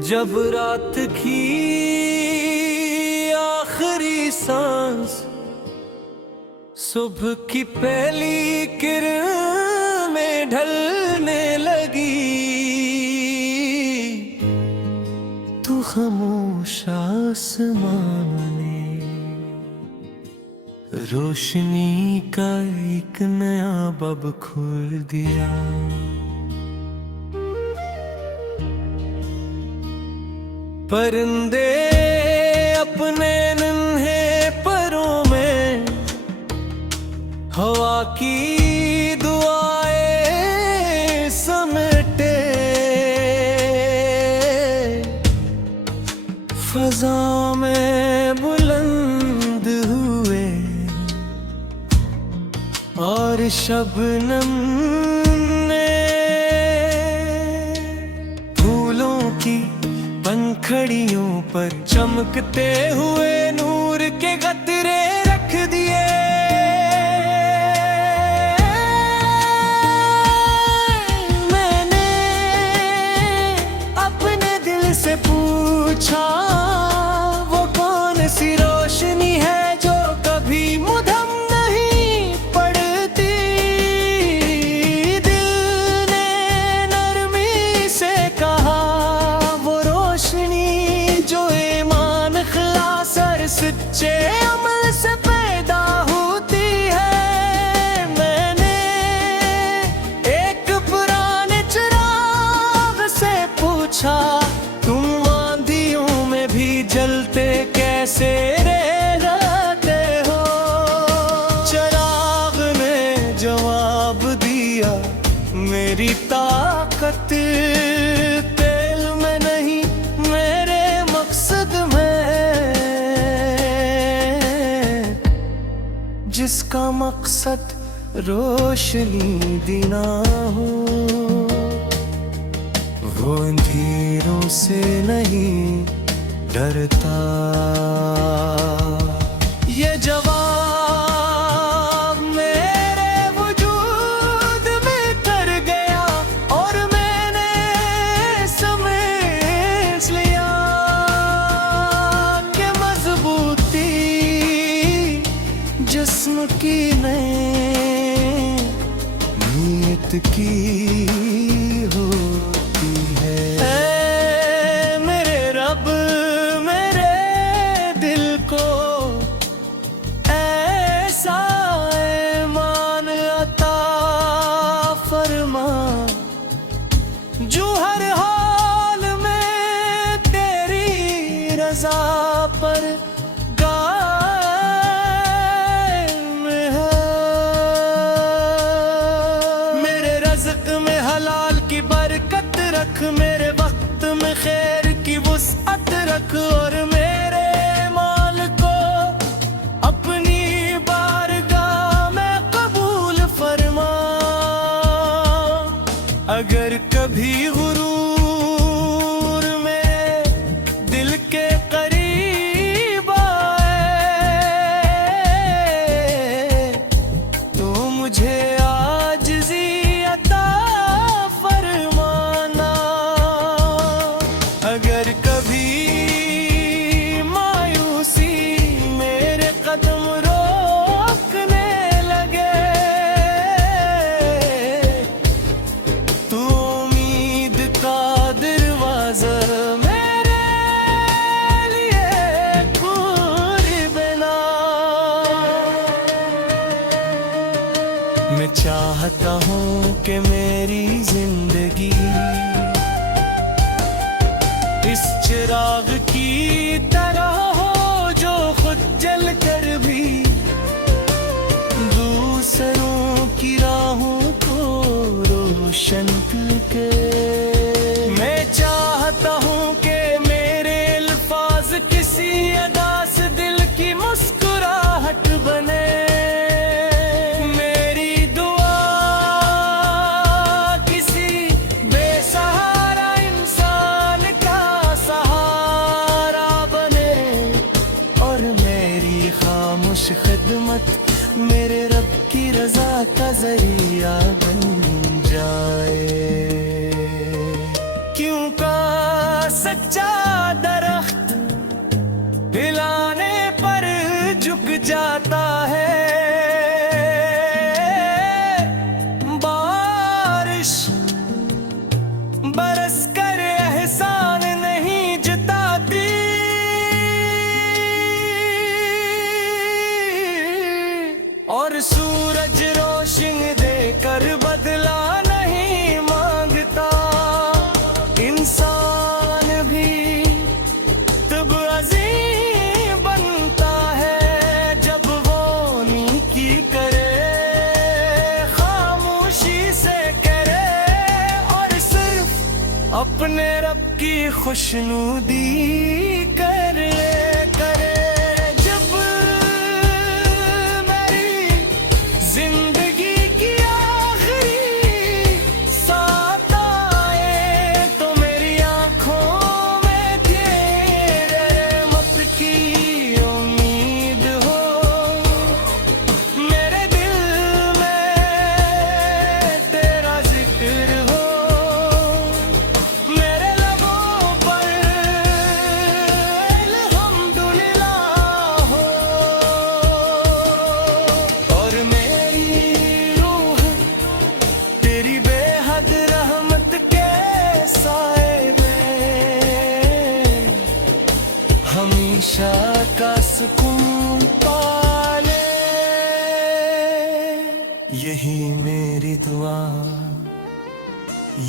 जब रात की आखिरी सांस सुबह की पहली किरण में ढलने लगी, तो खामोश आसमान ने रोशनी का एक नया बब खोल दिया। परिंदे अपने नन्हे परों में हवा की दुआएं समेटे, फज़ा में बुलंद हुए और शबनम ने फूलों की पंखड़ियों पर चमकते हुए नूर के गतरे रख दिए। मैंने अपने दिल से पूछा, वो कौन सी रोशनी है जो कभी मुधम नहीं पड़ती। दिल ने नरमी से कहा, जो ईमान इखलास और सच्चे अमल से पैदा होती है। मैंने एक पुराने चिराग से पूछा, तुम आंधियों में भी जलते कैसे रहते हो। चिराग ने जवाब दिया, मेरी ताकत तेल में नहीं मेरे मकसद में, जिसका मकसद रोशनी देना हो, वो अंधेरों से नहीं डरता। ये जवाब मेरे वजूद में कर गया और मैंने समझ लिया कि मजबूती जिस्म की नहीं नीयत की होती है। ऐ मेरे रब, मेरे दिल को ऐसा ईमान अता फरमा, जो हर हाल में तेरी रजा पर कायम है। मेरे रज़्क़ में हलाल की बरकत रख, मेरे वक्त में खैर की वुसअत रख, और मेरे माल को अपनी बारगाह में कबूल फरमा। अगर कभी गुरूर मेरे दिल के करीब आए, तो मुझे आजिज़ी अता फरमाना। अगर कभी मायूसी मेरे कदम रोकने लगे, तो उम्मीद का दरवाज़ा मेरे लिए खोल देना। मैं चाहता हूँ कि मेरी जिंदगी इस चिराग की तरह हो, जो खुद जल कर भी दूसरों की राहों को रोशन करके। मैं चाहता हूँ कि मेरे अल्फाज किसी अदा से दिल की मुस्कुराहट बने। मेरी दुआ किसी बेसहारा इंसान का सहारा बने, और मेरी खामोश खिदमत मेरे रब की रजा का जरिया बन जाए। क्यों का सच्चा दरख्त हिलाने पर झुक जाता है। बारिश बरस कर एहसान नहीं जताती, और सूरज रोशनी देकर बदला नहीं मांगता। इंसान भी तब अजीम बनता है जब वो नेकी करे, खामोशी से करे, और सिर्फ अपने रब की खुशनुदी करे। जब मेरी जिंदगी की आखिरी साथ आए तो मेरी आंखों में तेरे रहमत की उम्मीद हो, मेरे दिल में तेरा जिक्र हो, मेरे लबों पर अल्हम्दुलिल्लाह हो, और मेरी रूह तेरी बेहद रहमत के साए में हमेशा का सुकून पाले। यही मेरी दुआ,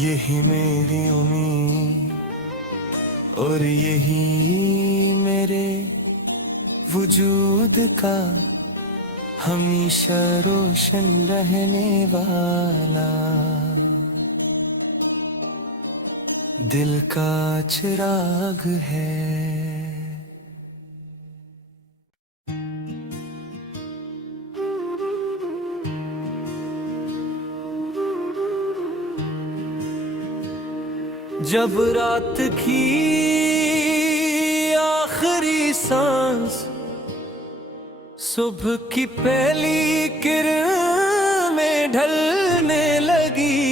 यही मेरी उम्मीद, और यही मेरे वजूद का हमेशा रोशन रहने वाला दिल का चिराग है। जब रात की आखिरी सांस सुबह की पहली किरण में ढलने लगी,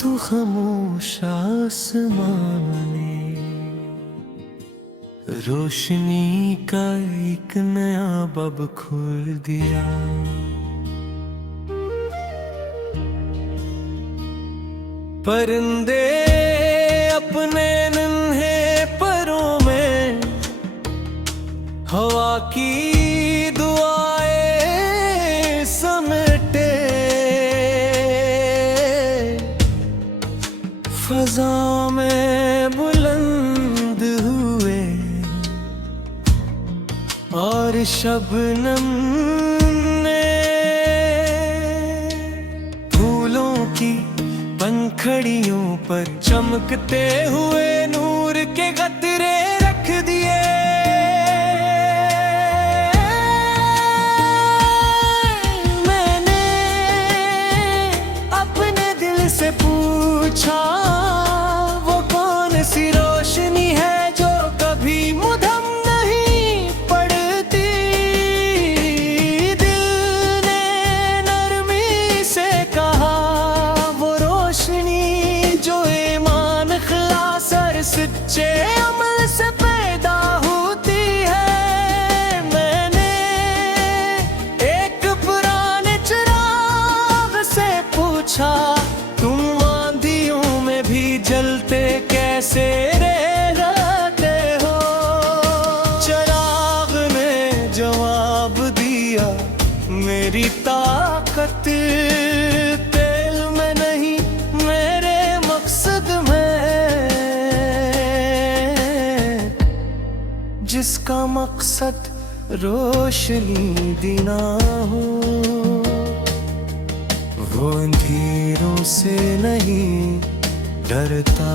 तो खामोश आसमान ने रोशनी का एक नया बब खोल दिया। परिंदे अपने नन्हे परों में हवा की दुआएं समेटे, फजा में बुलंद हुए, और शबनम ने फूलों की पंखड़ियों पर चमकते हुए नूर के कतरे रख दिए। मैंने अपने दिल से पूछा, वो कौन सी रोशनी है जो कभी मुधम नहीं पड़ती। दिल ने नरमी से कहा, जो ईमान इखलास और सच्चे अमल से पैदा होती है। मैंने एक पुराने चिराग से पूछा, तुम आंधियों में भी जलते कैसे रहते हो। चिराग ने जवाब दिया, मेरी ताकत तेल में नहीं मेरे मकसद में, जिसका मकसद रोशनी देना हो, वो अंधेरों से नहीं डरता।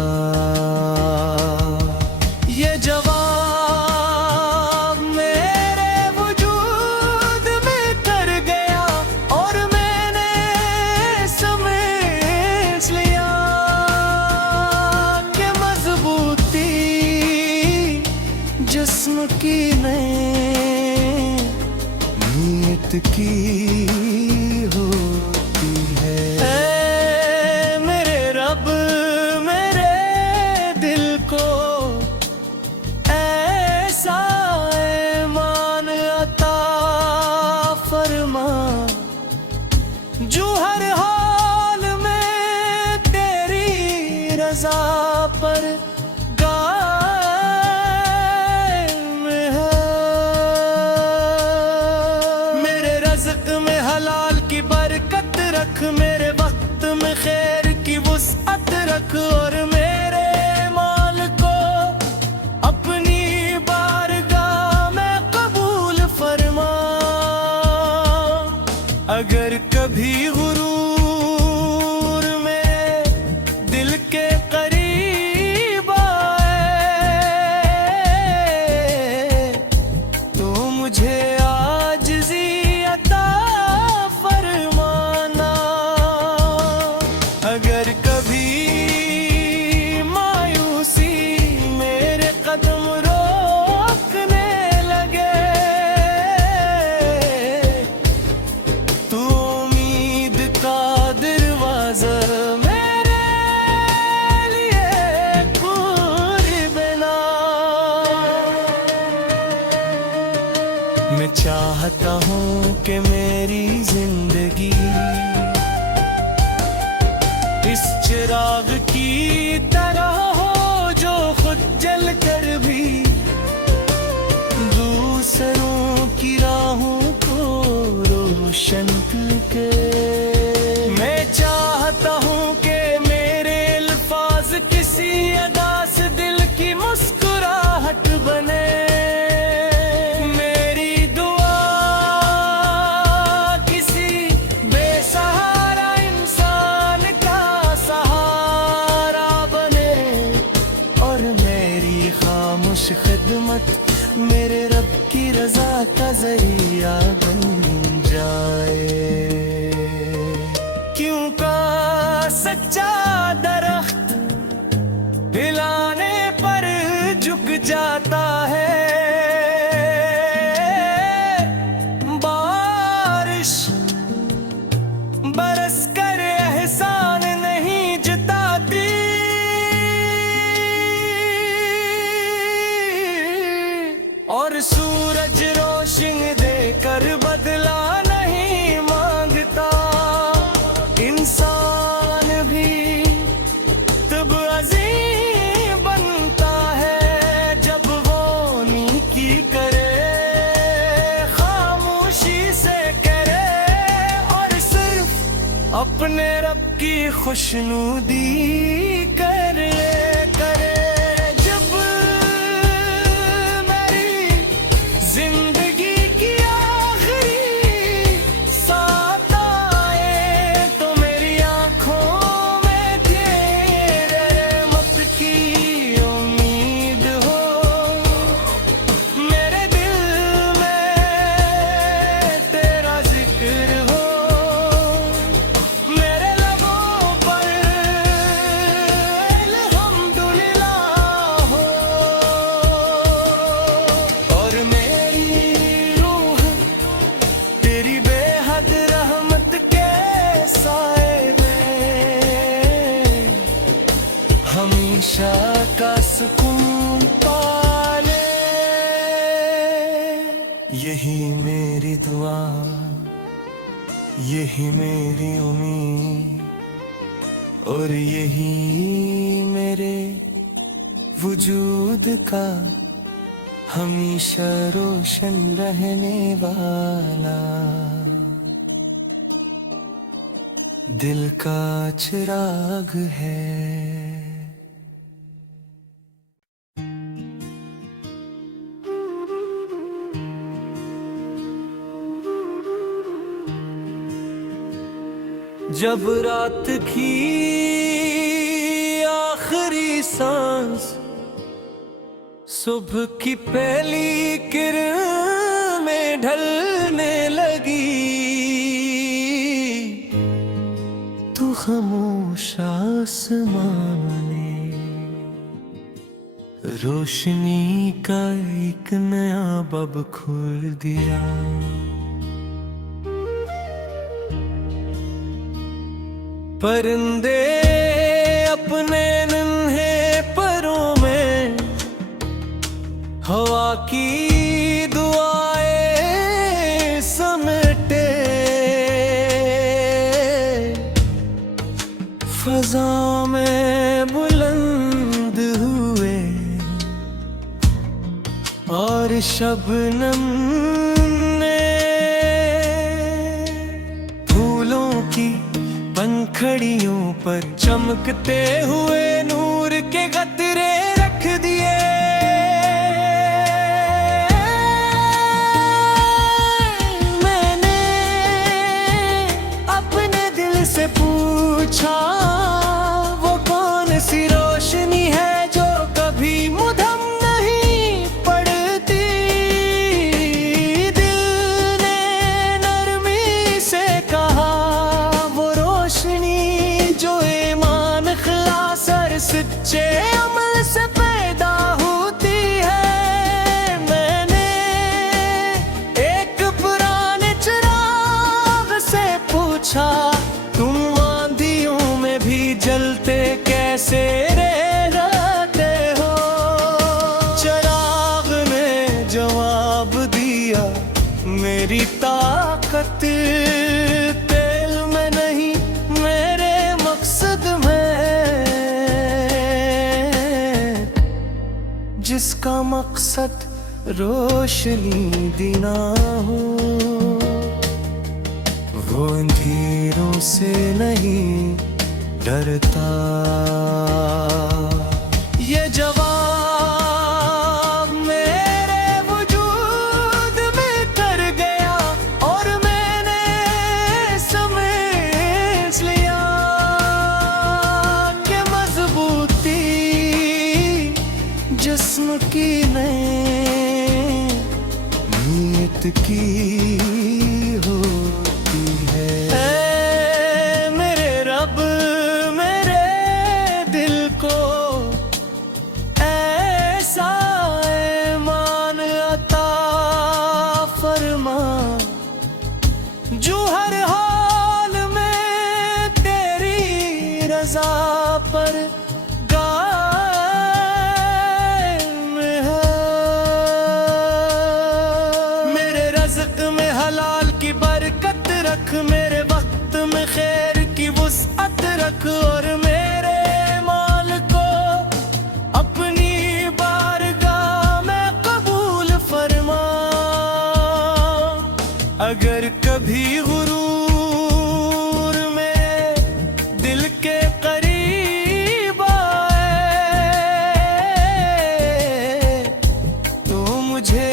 ये जवाब मेरे वजूद में कर गया, और मैंने समझ लिया कि मजबूती जिस्म की नहीं नीयत की होती है। मेरे रख मेरे वक्त में खैर की वुसअत रख और मेरे माल को अपनी बारगाह में कबूल फरमा। अगर कभी गुरूर में दिल के करीब आए तो मुझे आजिज़ी अता फरमाना। अगर कभी मायूसी मेरे कदम रोकने लगे तो उम्मीद का दरवाज़ा मेरे लिए खोल देना। मैं चाहता हूँ कि मेरी जिंदगी इस चिराग की तरह हो जो खुद जल कर भी दूसरों की राहों को रोशन करके। मैं चाहता हूँ कि मेरे अल्फाज किसी अदा से दिल की मुस्कुराहट बने। मेरी दुआ किसी बेसहारा इंसान का सहारा बने और मेरी खामोश खिदमत मेरे रब की रजा का जरिया बन जाए। क्यों का सच्चा दरख्त हिलाने पर झुक जाता है, बारिश बरस कर एहसान नहीं जताती। और सूरज रोशनी देकर बदला नहीं मांगता। इंसान भी तब अजीम बनता है जब वो नेकी करे, खामोशी से करे और सिर्फ अपने रब की खुशनुदी करे। जब मेरी जिंदगी की आखिरी साथ आए तो मेरी आंखों में तेरे रहमत की उम्मीद हो, मेरे दिल में तेरा जिक्र हो, मेरे लबों पर अल्हम्दुलिल्लाह हो और मेरी रूह तेरी बेहद रहमत के साए में हमेशा का सुकून पाले। यही मेरी दुआ, यही मेरी उम्मीद और यही मेरे वजूद का हमेशा रोशन रहने वाला दिल का चिराग है। जब रात की आखिरी सांस सुबह की पहली किरण में ढलने लगी तो खामोश आसमान ने रोशनी का एक नया बब खोल दिया। परिंदे अपने नन्हे परों में हवा की दुआएं समेटे, फजा में बुलंद हुए और शबनम ने फूलों की पंखड़ियों पर चमकते हुए नूर के कतरे रख दिए। मैंने अपने दिल से पूछा, वो कौन सी रोशनी है जो कभी मुधम नहीं पड़ती। दिल ने नरमी से कहा, वो रोशनी जो ईमान इखलास और सच्चे अमल से पैदा होती है। मैंने एक पुराने चिराग से पूछा, तुम आंधियों में भी जलते कैसे रहते हो। चिराग ने जवाब दिया, मेरी ताकत तेल में नहीं, मेरे मकसद में, जिसका मकसद रोशनी देना हो। वो अंधेरों से नहीं डरता। ये जवाब मेरे वजूद में कर गया और मैंने समझ लिया कि मजबूती जिस्म की नहीं, नीयत की होती है। ऐ मेरे रब, मेरे दिल को ऐसा ईमान अता फरमा, जो हर हाल में तेरी रजा पर हलाल की बरकत रख, मेरे वक्त में खैर की वुसअत रख, और मेरे माल को अपनी बारगाह में कबूल फरमा। अगर कभी गुरूर में दिल के करीब आए तो मुझे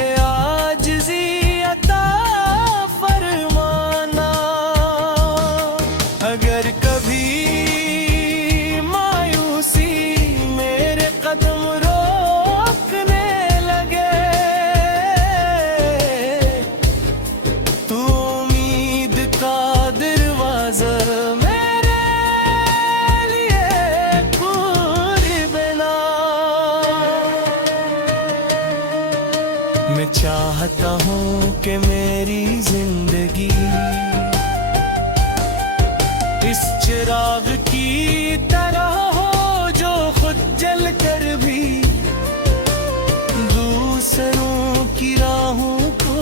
मैं चाहता हूँ कि मेरी जिंदगी इस चिराग की तरह हो, जो खुद जल कर भी दूसरों की राहों को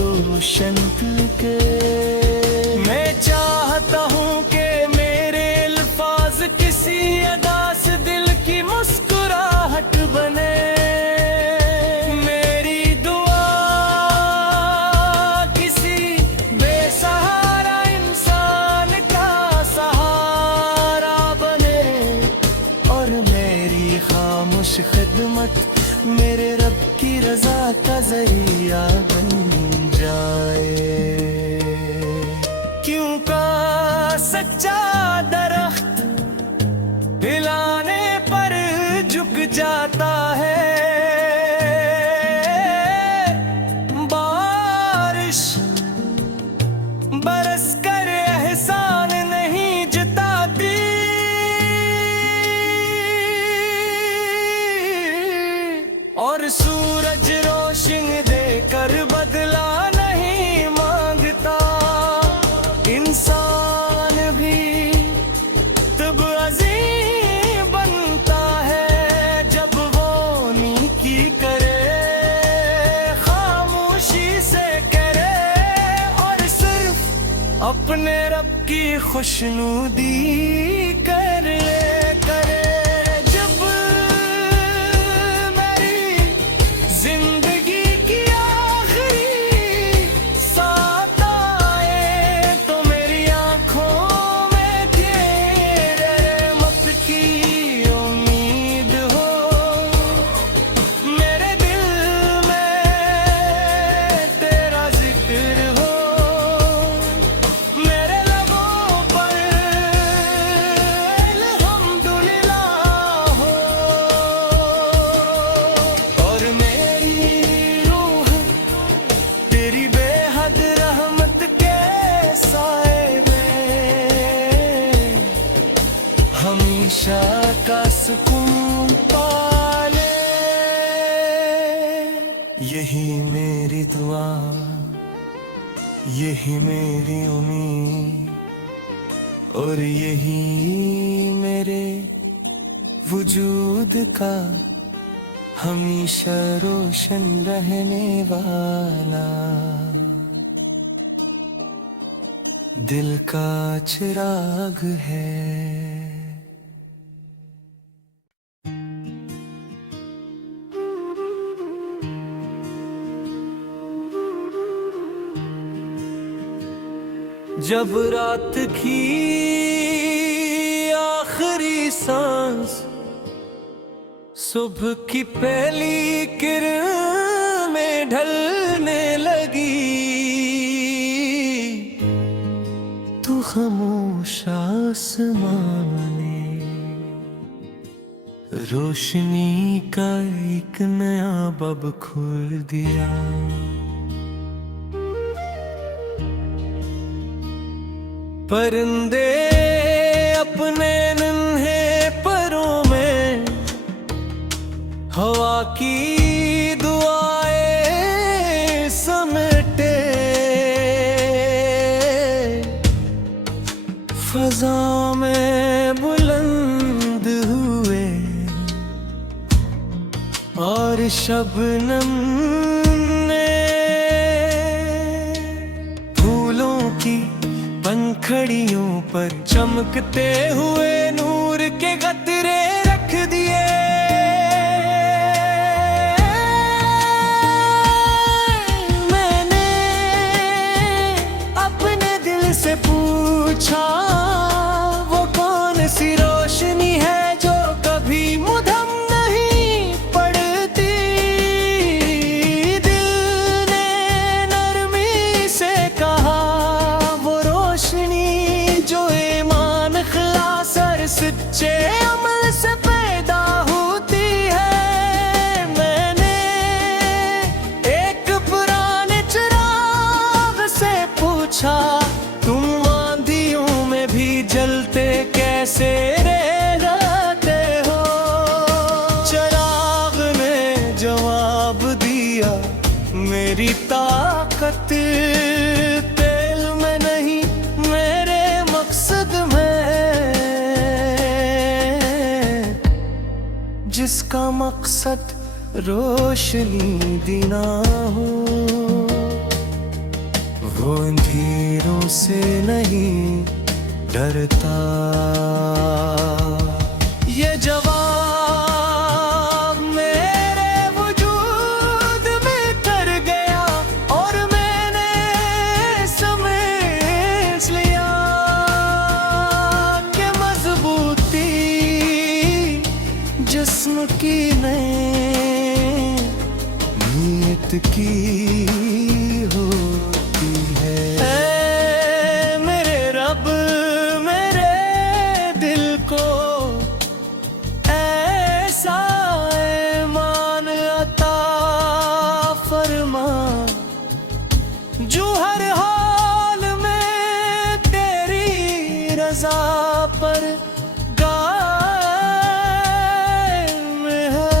रोशन करके। मैं चाहता हूँ कि मेरे अल्फाज किसी अदा से दिल की मुस्कुराहट बने। खिदमत मेरे रब की रजा का जरिया बन जाए। क्यों का सच्चा दरख्त हिलाने पर झुक जाता है, बारिश बरस कर एहसान नहीं जताती। और सूरज रोशनी देकर बदला नहीं मांगता। इंसान भी तब अजीम बनता है जब वो नेकी करे, खामोशी से करे और सिर्फ अपने रब की खुशनुदी करे। तेरी बेहद रहमत के साए में हमेशा का सुकून पाले। यही मेरी दुआ, यही मेरी उम्मीद, और यही मेरे वजूद का हमेशा रोशन रहने वाला दिल का चिराग है। जब रात की आखिरी सांस सुबह की पहली किरण में ढलने लगी, तू खामोश आसमान ने रोशनी का एक नया बब खोल दिया। परिंदे अपने नन्हे परों में हवा की दुआएं समेटे, फजा में बुलंद हुए और शबनम ने फूलों की पंखड़ियों पर चमकते हुए नूर के कतरे रख दिए। मैंने अपने दिल से पूछा, वो कौन सी रोशनी है जो कभी मुधम नहीं पड़ती। दिल ने नरमी से कहा, जो ईमान इखलास और सच्चे अमल से पैदा होती है। मैंने एक पुराने चिराग से पूछा, तुम आंधियों में भी जलते कैसे रहते हो। चिराग ने जवाब दिया, मेरी ताकत तेल में नहीं मेरे मकसद में, जिसका मकसद रोशनी देना हो। वो अंधेरों से नहीं डरता। ये जवाब मेरे वजूद में कर गया और मैंने समझ लिया कि मजबूती जिस्म की नहीं नीयत की होती है। ऐ मेरे रब, मेरे दिल को ऐसा ईमान अता फरमा, जो हर हाल में तेरी रजा पर कायम है।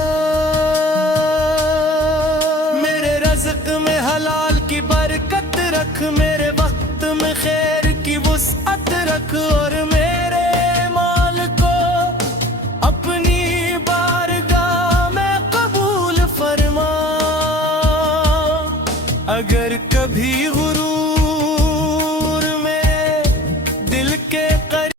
मेरे रज़्क़ में हलाल की बरकत रख, मेरे वक्त में खैर की वुसअत रख, और मेरे माल को अपनी बारगाह में कबूल फरमा। अगर कभी गुरूर